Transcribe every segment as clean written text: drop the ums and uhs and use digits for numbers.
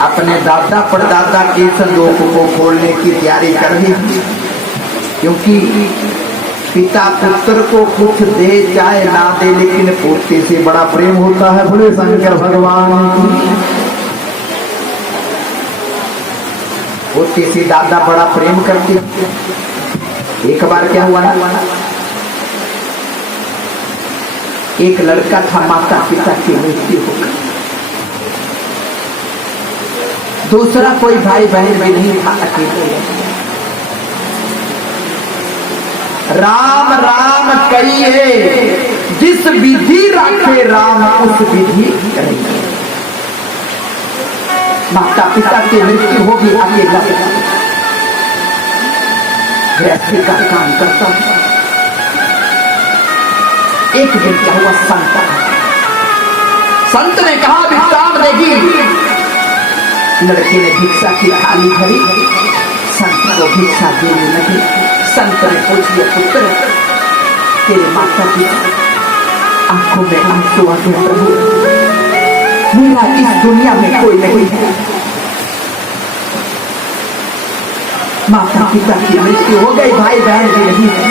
अपने दादा परदादा के संदूक को खोलने की तैयारी कर रही थी, क्योंकि पिता पुत्र को कुछ दे चाहे ना दे, लेकिन पोते से बड़ा प्रेम होता है। बोले शंकर भगवान की। पोते से दादा बड़ा प्रेम करते। एक बार क्या हुआ ना, एक लड़का था, माता पिता की मृत्यु हो गई, दूसरा कोई भाई बहन भी नहीं था, अकेले। राम राम कहिए, जिस विधि रखे राम उस विधि करेंगे। माता पिता की मृत्यु होगी, अकेला गृहस्थी का काम करता। एक दिन क्या हुआ, संत ने कहा भिक्षा देगी। लड़के ने भिक्षा की थाली भरी, संत को भिक्षा देने लगी। संत ने पूछ लिया, पुत्र तेरे माता पिता आंखों में आंसू आ गए, प्रभु मेरा इस दुनिया में कोई नहीं है। माता पिता की मृत्यु हो गई, भाई बहन भी नहीं है।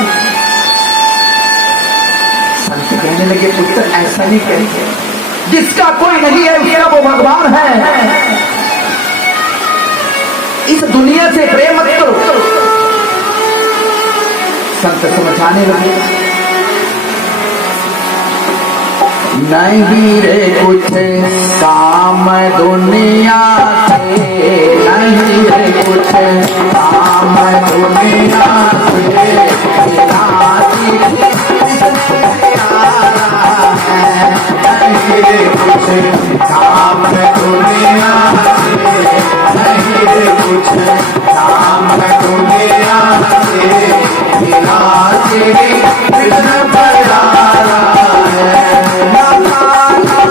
संत कहने लगे, पुत्र ऐसा नहीं करेंगे, जिसका कोई नहीं है उसका वो भगवान है। इस दुनिया से प्रेम मत करो। संत समझाने लगे, नहीं रे कुछ काम दुनिया से, नहीं रे कुछ काम दुनिया से, नहीं रे कुछ काम दुनिया से, नहीं रे कुछ काम दुनिया से, बिना तेरे कृष्ण प्यारा है। ना काला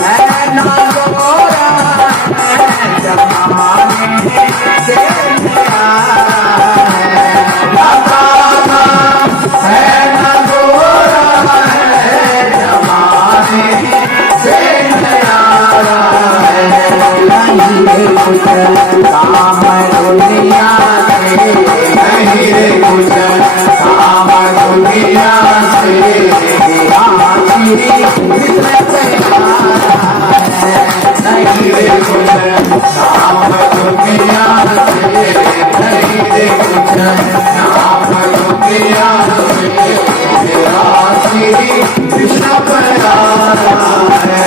है ना गोरा है, जमाने से न्यारा है। ना काला है ना गोरा है, जमाने से न्यारा है। नहीं रे कुछ काम दुनिया से, नहीं रे कुछ काम दुनिया से, बिना तेरे कृष्ण प्यारा है। नहीं रे कुछ काम दुनिया से, नहीं रे कुछ काम दुनिया से, मेरा श्री कृष्ण प्यारा है।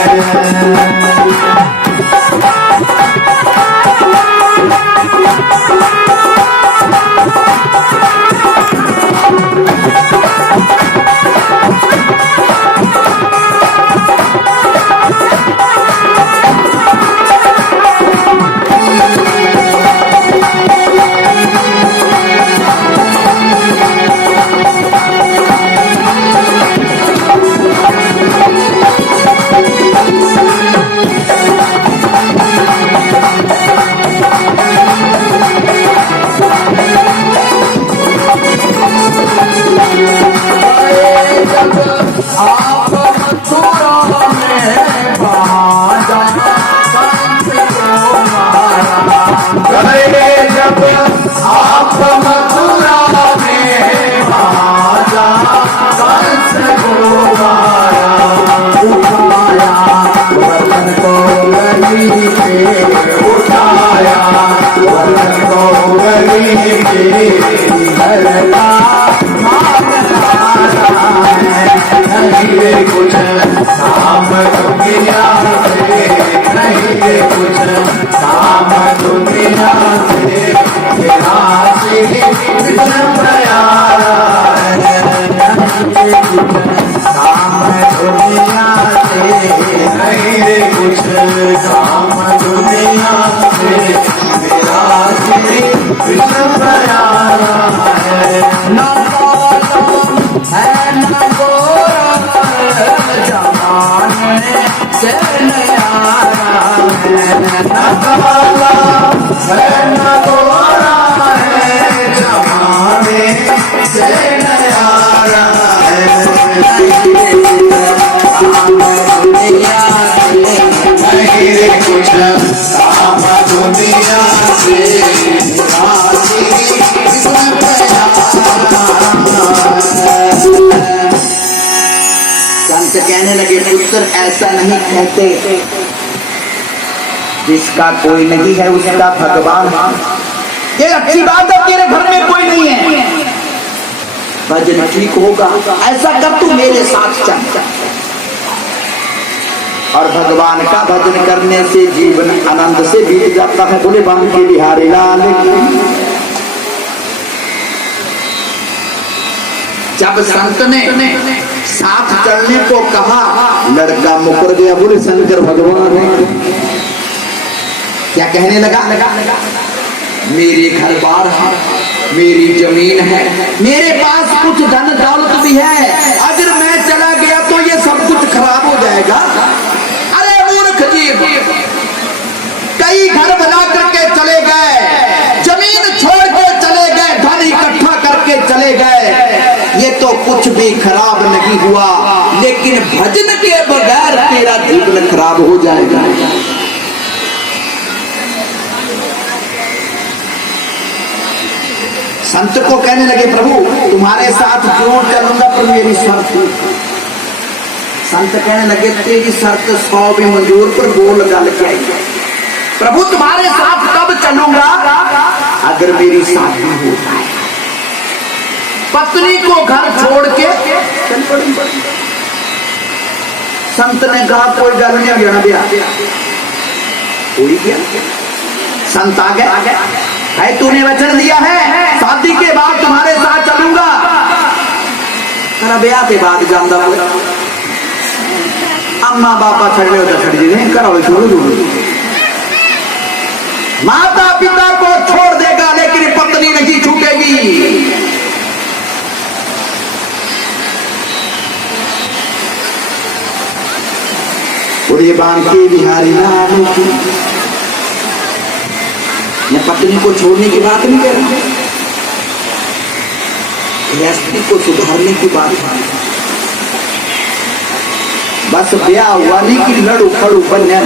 आप मथुरा में बाजा कंस को मारा। गए जब आप मथुरा में, महाजा कंस को मारा। उठाया वतन को गली पे, उठाया वतन को गली के, घर का नहीं रे कुछ काम दुनिया से, नहीं रे कुछ काम दुनिया से, मेरा श्री कृष्ण प्यारा है। काम दुनिया से, नहीं रे कुछ काम दुनिया से, मेरा श्री कृष्ण प्यारा है। ना काला है ना गोरा है, जमाने से न्यारा है। न काला है न गोरा है, जमाने से न्यारा है। नहीं रे कुछ काम दुनिया से, राशि कृष्ण संत कहने लगे पुत्र ऐसा नहीं कहते, जिसका कोई नहीं है उसका भगवान। ये अच्छी बात है, तेरे घर में कोई नहीं है, भजन ठीक होगा। ऐसा कर तू मेरे साथ चल, और भगवान का भजन करने से जीवन आनंद से बीत जाता है। बोले बांके बिहारी लाल की। जब संत ने साथ चलने को कहा, लड़का मुकर गया। बोले शंकर भगवान है। क्या कहने लगा? मेरे घर बार है, मेरी जमीन है, मेरे पास कुछ धन दौलत भी है, अगर मैं चला गया तो ये सब कुछ खराब हो जाएगा। अरे मूर्ख जीव, कई घर बना करके चले गए, जमीन छोड़ के चले गए, धन इकट्ठा करके चले गए, ये तो कुछ भी खराब नहीं हुआ, लेकिन भजन के बगैर तेरा जीवन खराब हो जाएगा। संत को कहने लगे प्रभु तुम्हारे साथ जरूर चलूंगा, पर मेरी शर्त। संत कहने लगे तेरी शर्त 100 भी मंजूर, पर बोल गल के आई। प्रभु तुम्हारे साथ तब चलूंगा अगर मेरी शादी हो जाए, पत्नी को घर छोड़ के चल पड़ूंगा। संत ने कहा कोई गल नहीं, गया हो गया। संत आ गए, है तूने वचन दिया है शादी के बाद तुम्हारे साथ चलूंगा, तेरा ब्याह के बाद जाऊंगा। अम्मा बापा छड़े हो तो छड़ जी करो छोड़ो माता पिता को छोड़ देगा लेकिन पत्नी नहीं छूटेगी। बोलिए बांके बिहारी लाल की। मैं पत्नी को छोड़ने की बात नहीं कर रहा, गृहस्थी को सुधारने की बात है। बस ब्याह हुआ नहीं कि लड़ू खड़ू बनने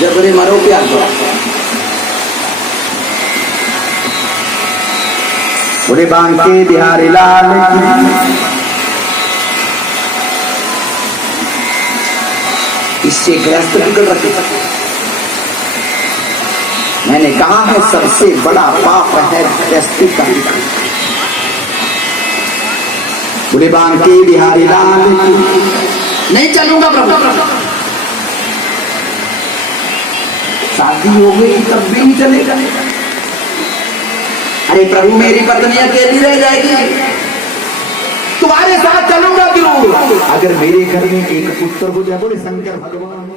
जबरे मरो प्यार दो। बोले बांके बिहारी लाल की। इससे गृहस्थ बिगड़ रखे। मैंने कहा है सबसे बड़ा पाप है गृहस्थी का। बोले बांके बिहारी लाल की। नहीं चलूंगा प्रभु। शादी हो गई तब भी नहीं चलेगा। अरे प्रभु मेरी पत्नी अकेली रह जाएगी, तुम्हारे साथ चलूंगा जरूर अगर मेरे घर में एक पुत्र हो जाए। बोले शंकर भगवान।